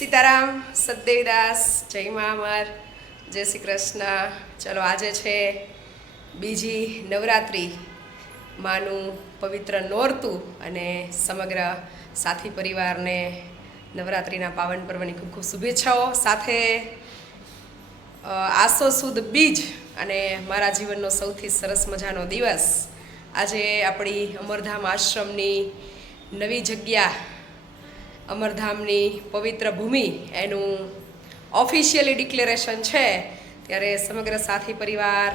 સીતારામ, સતદેવદાસ, જય મા અમર, જય શ્રી કૃષ્ણ. ચલો આજે છે બીજી નવરાત્રિ માનું પવિત્ર નોરતું અને સમગ્ર સાથી પરિવારને નવરાત્રિના પાવન પર્વની ખૂબ ખૂબ શુભેચ્છાઓ. સાથે આસો સુદ બીજ અને મારા જીવનનો સૌથી સરસ મજાનો દિવસ. આજે આપણી અમરધામ આશ્રમની નવી જગ્યા, અમરધામની પવિત્ર ભૂમિ, એનું ઓફિશિયલી ડિક્લેરેશન છે. ત્યારે સમગ્ર સાથી પરિવાર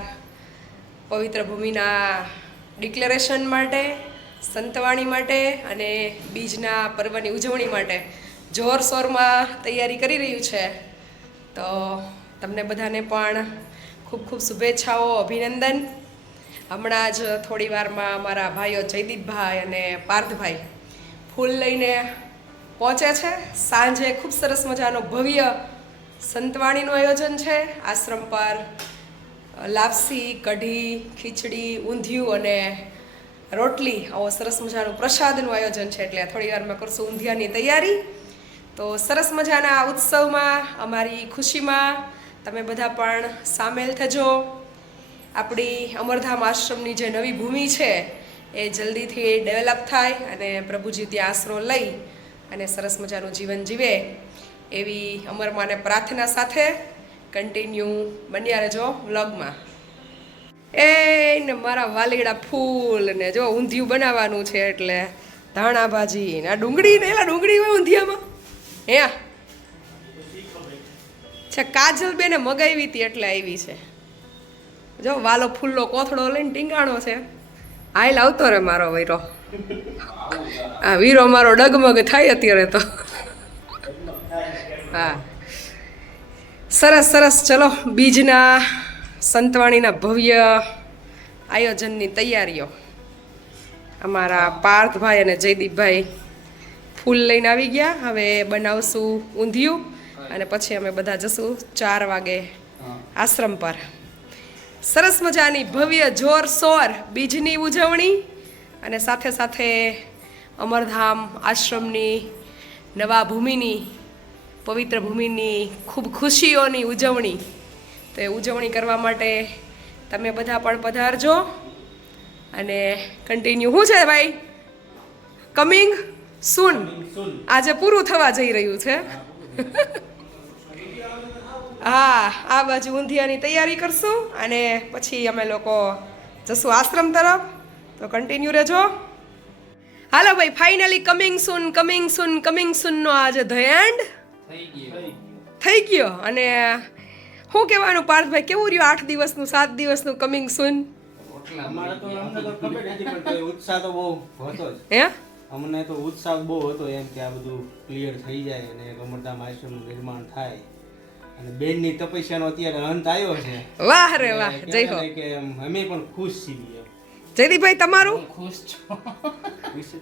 પવિત્ર ભૂમિના ડિક્લેરેશન માટે, સંતવાણી માટે અને બીજના પર્વની ઉજવણી માટે જોરશોરમાં તૈયારી કરી રહ્યું છે. તો તમને બધાને પણ ખૂબ ખૂબ શુભેચ્છાઓ, અભિનંદન. હમણાં જ થોડી વારમાં અમારા ભાઈઓ જયદીપભાઈ અને પાર્થભાઈ ફૂલ લઈને પહોંચે છે. સાંજે ખૂબ સરસ મજાનો ભવ્ય સંતવાણીનું આયોજન છે. આશ્રમ પર લાપસી, કઢી, ખીચડી, ઊંધિયું અને રોટલી, આવો સરસ મજાનું પ્રસાદનું આયોજન છે. એટલે થોડી વારમાં કરશું ઊંધિયાની તૈયારી. તો સરસ મજાના આ ઉત્સવમાં, અમારી ખુશીમાં તમે બધા પણ સામેલ થજો. આપણી અમરધામ આશ્રમની જે નવી ભૂમિ છે એ જલ્દીથી ડેવલપ થાય અને પ્રભુજી ત્યાં આશરો લઈ અને સરસ મજાનું જીવન જીવે એવી અમરમાને પ્રાર્થના સાથે કન્ટિન્યુ બન્યા રહેજો વ્લોગમાં. એ ને મારા વાલીડા ફૂલ ને જો ઊંધિયું બનાવવાનું છે, એટલે ધાણા ભાજી ને આ ડુંગળી ને એલા ડુંગળી હોય ઊંધિયામાં. હે છે કાજલ બેને મગાવી હતી એટલે આવી છે. જો વાલો ફૂલ્લો કોથળો લઈને ટીંગાણો છે. આયલ આવતો રે મારો વીરો. આ વીરો મારો ડગમગ થાય અત્યારે તો. હા, સરસ સરસ. ચલો, બીજના સંતવાણીના ભવ્ય આયોજનની તૈયારીઓ. અમારા પાર્થભાઈ અને જયદીપભાઈ ફૂલ લઈને આવી ગયા. હવે બનાવશું ઊંધિયું અને પછી અમે બધા જશું 4 વાગે આશ્રમ પર. સરસ મજાની ભવ્ય જોરશોર બીજની ઉજવણી અને સાથે સાથે અમરધામ આશ્રમની નવા ભૂમિની, પવિત્ર ભૂમિની ખૂબ ખુશીઓની ઉજવણી. તો એ ઉજવણી કરવા માટે તમે બધા પણ પધારજો. અને કન્ટિન્યુ શું છે ભાઈ? કમિંગ સૂન. આજે પૂરું થવા જઈ રહ્યું છે. હા, આ બાજુ ઊંધિયાની તૈયારી કરશું અને પછી અમે લોકો જશું આશ્રમ તરફ. તો કન્ટિન્યુ રહેજો. હાલો ભાઈ, finally coming soon, coming soon, coming સૂનનો આજે ધ એન્ડ થઈ ગયો. અને શું કહેવાનું પાર્થભાઈ, કેવું રહ્યું 8 દિવસનું, 7 દિવસનું કમિંગ સૂન? ઉત્સાહ તો બહુ હતો જ. હે, અમને તો ઉત્સાહ બહુ હતો એમ કે આ બધું ક્લિયર થઈ જાય અને અમરધામ આશ્રમનું નિર્માણ થાય અને બેનની તપસ્યાનો અત્યારે અંત આવ્યો છે. વાહ રે વાહ, જય હો. કે અમે પણ ખુશ છીએ. જયદીપભાઈ તમારું? ખુશ છું.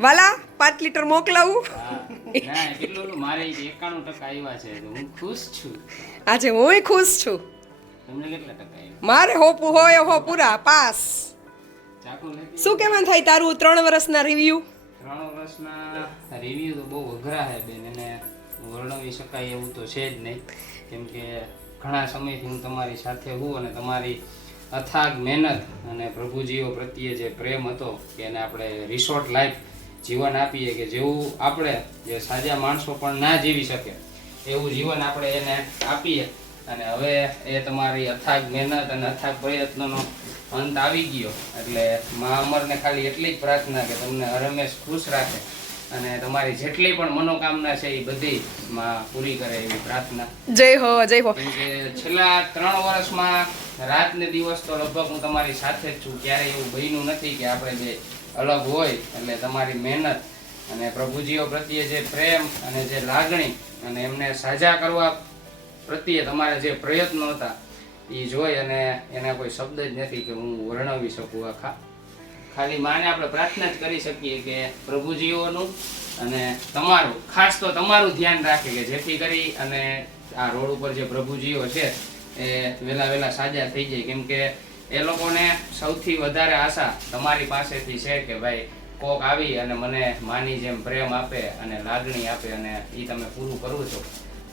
વાલા 5 લીટર મોકલાવું? ના, કેટલું મારે 91% આવ્યા છે તો હું ખુશ છું. આજે હુંય ખુશ છું. તમને કેટલા ટકા આવ્યા? મારે હોપું હોય હો પૂરા પાસ. ચાકુ નથી. શું કહેવાનું થાય તારું 3 વર્ષના રિવ્યુ? 3 વર્ષના રિવ્યુ તો બહુ અઘરા છે બેન, એને વર્ણવી શકાય એવું તો છે જ નહીં. કેમ કે ઘણા સમયથી હું તમારી સાથે હું અને તમારી અથાગ મહેનત અને પ્રભુજીઓ પ્રત્યે જે પ્રેમ હતો કે એને આપણે રિસોર્ટ લાઈફ જીવન આપીએ કે જેવું આપણે જે સાજા માણસો પણ ના જીવી શકે એવું જીવન આપણે એને આપીએ. અને હવે એ તમારી અથાગ મહેનત અને અથાગ પ્રયત્નનો અંત આવી ગયો. એટલે મા અમરને ખાલી એટલી જ પ્રાર્થના કે તમને હરમેશ ખુશ રાખે અને તમારી જેટલી પણ મનોકામના છે એ બધી માં પૂરી કરે એવી પ્રાર્થના. જય હો, જય હો. કેમ કે છેલ્લા 3 વર્ષમાં રાત ને દિવસ તો લગભગ હું તમારી સાથે જ છું. ક્યારેય એવું બન્યું નથી કે આપણે જે અલગ હોય. એટલે તમારી મહેનત અને પ્રભુજીઓ પ્રત્યે જે પ્રેમ અને જે લાગણી અને એમને સાજા કરવા પ્રત્યે તમારા જે પ્રયત્નો હતા એ જોઈ અને એના કોઈ શબ્દ જ નથી કે હું વર્ણવી શકું. આખા ખાલી માને આપણે પ્રાર્થના જ કરી શકીએ કે પ્રભુજીઓનું અને તમારું, ખાસ તો તમારું ધ્યાન રાખે કે જેથી કરી અને આ રોડ ઉપર જે પ્રભુજીઓ છે એ વહેલા સાજા થઈ જાય. કેમ કે એ લોકોને સૌથી વધારે આશા તમારી પાસેથી છે કે ભાઈ કોક આવી અને મને માની જેમ પ્રેમ આપે અને લાગણી આપે અને એ તમે પૂરું કરો છો.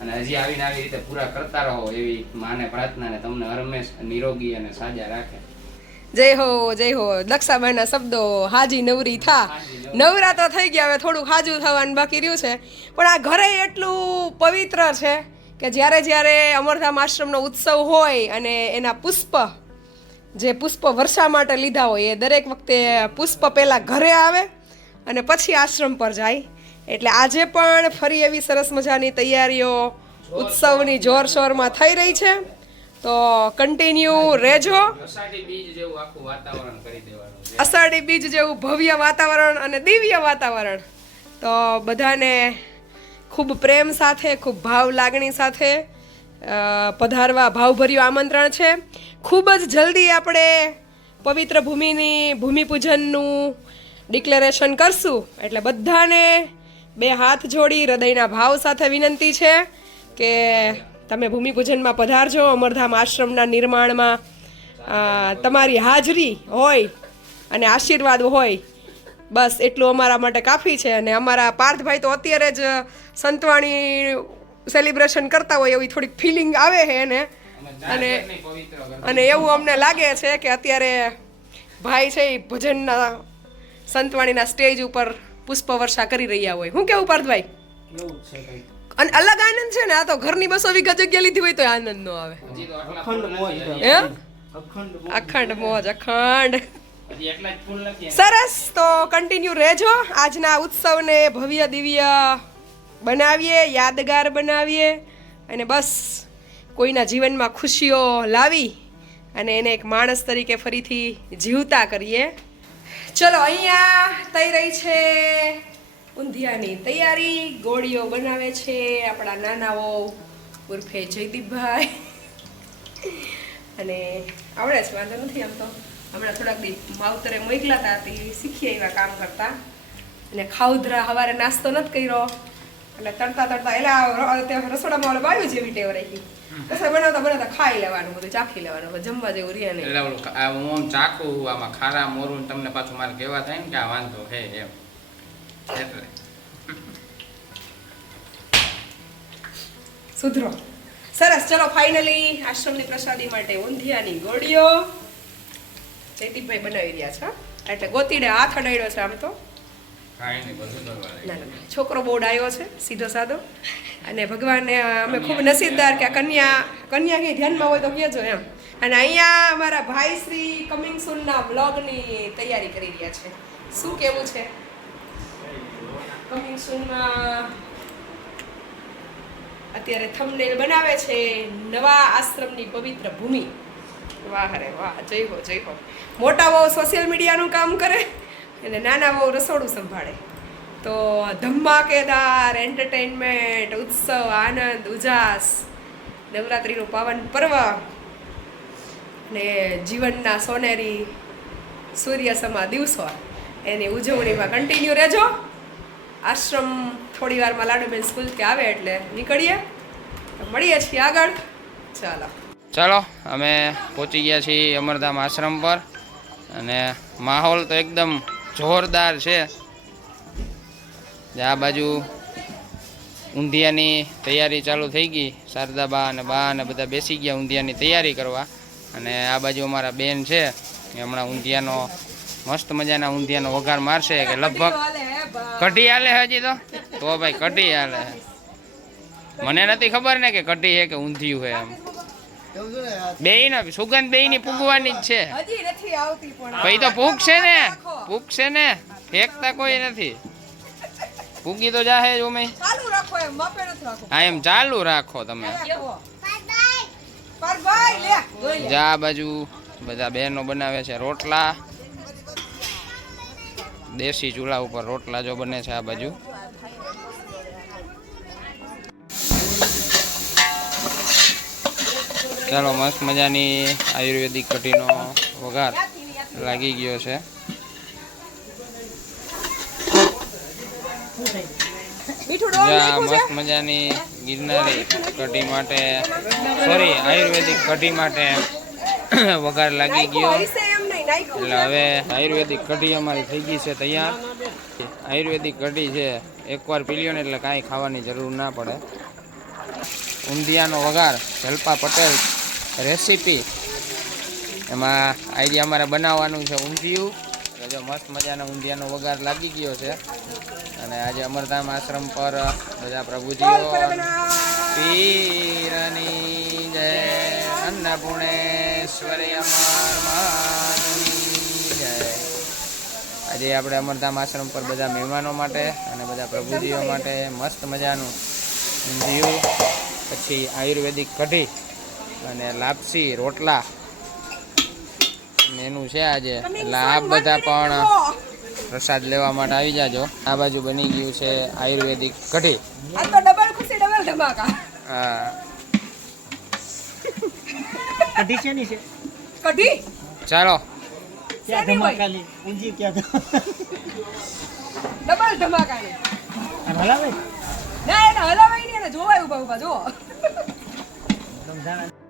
અને હજી આવીને આવી રીતે પૂરા કરતા રહો એવી માને પ્રાર્થના, ને તમને હરમેશ નિરોગી અને સાજા રાખે. જય હો દક્ષાબાઈના શબ્દો. હાજી નવરી થા. નવરા તો થઈ ગયા, હવે થોડુંક હાજુ થવાનું બાકી રહ્યું છે. પણ આ ઘરે એટલું પવિત્ર છે કે જ્યારે અમરધામ આશ્રમનો ઉત્સવ હોય અને એના પુષ્પ વર્ષા માટે લીધા હોય એ દરેક વખતે પુષ્પ પહેલાં ઘરે આવે અને પછી આશ્રમ પર જાય. એટલે આજે પણ ફરી એવી સરસ મજાની તૈયારીઓ ઉત્સવની જોરશોરમાં થઈ રહી છે. તો કન્ટિન્યુ રહેજો. અષાઢી બીજ જેવું આખું વાતાવરણ કરી દેવાનું છે. અષાઢી બીજ જેવું ભવ્ય વાતાવરણ અને દિવ્ય વાતાવરણ. તો બધાને ખૂબ પ્રેમ સાથે, ખૂબ ભાવ લાગણી સાથે પધારવા ભાવભર્યું આમંત્રણ છે. ખૂબ જ જલ્દી આપણે પવિત્ર ભૂમિપૂજનનું ડિક્લેરેશન કરશું. એટલે બધાને બે હાથ જોડી હૃદયના ભાવ સાથે વિનંતી છે કે તમે ભૂમિપૂજનમાં પધારજો. અમરધામ આશ્રમના નિર્માણમાં તમારી હાજરી હોય અને આશીર્વાદ હોય, બસ એટલું અમારા માટે કાફી છે. અને અમારા પાર્થભાઈ તો અત્યારે જ સંતવાણી સેલિબ્રેશન કરતા હોય એવી થોડીક ફિલિંગ આવે છે એને, અને એવું અમને લાગે છે કે અત્યારે ભાઈ છે એ ભજનના સંતવાણીના સ્ટેજ ઉપર પુષ્પ વર્ષા કરી રહ્યા હોય. શું કેવું પાર્થભાઈ? એવું જ છે કંઈક. અને અલગ આનંદ છે ને. આ તો ઘરની 200 વીઘા જગ્યા લીધી હોય તો આનંદ ન આવે. અખંડ મોજ છે. હે? અખંડ મોજ અખંડ. હજી એટલા જ ફૂલ નથી. સરસ. તો કન્ટિન્યુ રહેજો. આજના ઉત્સવને ભવ્ય દિવ્ય બનાવીએ, યાદગાર બનાવીએ અને બસ કોઈના જીવનમાં ખુશીઓ લાવી અને એને એક માણસ તરીકે ફરીથી જીવતા કરીએ. ચલો, અહીંયા થઈ રહી છે ઊંધિયાની તૈયારી. ગોળીઓ બનાવે છે આપણા નાનાઓ ઉર્ફે જયદીપભાઈ. અને આવડે છે, વાંધો નથી. આમ તો હમણાં થોડાક દી માવતરે મોકલા હતા તે શીખી આવ્યા કામ કરતા. અને ખાઉધરા સવારે નાસ્તો નથી કર્યો એટલે તરતા એટલે રસોડામાં ઓલે બાયું જેવી ટેવ રાખી. પછી બનાવતા ખાઈ લેવાનું, બધું ચાખી લેવાનું, જમવા જેવું રહ્યા નહીં. એટલે ઓલું હું આમ ચાખું, આમાં ખારા મોરું તમને પાછું મારે કહેવા થાય ને કે આ વાંધો હે એમ. એટલે સુધરો. સરસ. ચલો, ફાઇનલી આશ્રમની પ્રસાદી માટે ઊંધિયાની ગોળીઓ જયદીપભાઈ બનાવી રહ્યા છે. એટલે ગોતીડે હાથ અડાડ્યો છે. આમ તો કાંઈ નહીં, બધું કરવા ના ના, છોકરો બહુ ડાયો છે, સીધો સાધો. અને ભગવાનને અમે ખૂબ નસીબદાર કે આ કન્યા કંઈ ધ્યાનમાં હોય તો કહેજો એમ. અને અહીંયા અમારા ભાઈ શ્રી કમિંગ સૂનના વ્લોગની તૈયારી કરી રહ્યા છે. શું કેવું છે? કમિંગ સૂનમાં અત્યારે થંબનેલ બનાવે છે નવા આશ્રમની પવિત્ર ભૂમિ. વાહ રે વાહ, જય હો જય હો. મોટા બહુ સોશિયલ મીડિયાનું કામ કરે અને નાના બહુ રસોડું સંભાળે. તો ધમાકેદાર એન્ટરટેનમેન્ટ, ઉત્સવ, આનંદ, ઉજાસ, નવરાત્રિનું પાવન પર્વ ને જીવનના સોનેરી સૂર્યસમા દિવસો એની ઉજવણીમાં કન્ટિન્યુ રહેજો. આશ્રમ થોડી વારમાં લાડુબેન સ્કૂલથી આવે એટલે નીકળીએ. તો મળીએ છીએ આગળ. ચાલો, અમે પહોંચી ગયા છીએ અમરધામ આશ્રમ પર અને માહોલ તો એકદમ જોરદાર છે. આ બાજુ ઊંધિયાની તૈયારી ચાલુ થઈ ગઈ. શારદાબા અને બા અને બધા બેસી ગયા ઊંધિયાની તૈયારી કરવા. અને આ બાજુ અમારા બેન છે એ હમણાં ઊંધિયાનો મસ્ત મજાના ઊંધિયાનો વઘાર મારશે કે લગભગ કઢી હાલે હજી તો ભાઈ કઢી હાલે. મને નથી ખબર ને કે કઢી છે કે ઊંધિયું છે એમ. બેયને સુગંધ બેયની પૂગવાની જ છે. પછી તો પૂગશે ને ફેંકતા કોઈ નથી. પૂગી તો જાહે જ ઉમે. હા એમ ચાલુ રાખો તમે. જા બાજુ બધા બહેનો બનાવે છે રોટલા. દેશી ચૂલા ઉપર રોટલા જો બને છે આ બાજુ. ચાલો, મસ્ત મજાની આયુર્વેદિક કઢીનો વઘાર લાગી ગયો છે. મસ્ત મજાની ગિરનારી કઢી માટે આયુર્વેદિક કઢી માટે વઘાર લાગી ગયો. એટલે હવે આયુર્વેદિક કઢી અમારી થઈ ગઈ છે તૈયાર. આયુર્વેદિક કઢી છે, એકવાર પી લ્યો ને એટલે કાંઈ ખાવાની જરૂર ના પડે. ઊંધિયાનો વઘાર જલપા પટેલ રેસીપી. એમાં આજે અમારે બનાવવાનું છે ઊંધિયું. તો જો મસ્ત મજાનો ઊંધિયાનો વઘાર લાગી ગયો છે. અને આજે અમરધામ આશ્રમ પર બધા પ્રભુજીઓ પીરની જય અન્નપૂર્ણેશ્વરી અમર માતની જય. આજે આપણે અમરધામ આશ્રમ પર બધા મહેમાનો માટે અને બધા પ્રભુજીઓ માટે મસ્ત મજાનું ઊંધિયું, પછી આયુર્વેદિક કઢી અને લાપસી રોટલા મેનુ છે આજે. એટલે આપ બધા પણ પ્રસાદ લેવા માટે આવી જાજો. આ બાજુ બની ગયું છે આયુર્વેદિક કઢી. આ તો ડબલ ખુશી ડબલ ધમાકા. હા કઢી છે ની છે કઢી ચાલો ક્યાં ધમાકા લી ઊંજી ક્યાં ડબલ ધમાકા ને હલાવે ના એને હલાવાય નહીં, એને જોવાય ઉભા ઉભા જો સમજાણા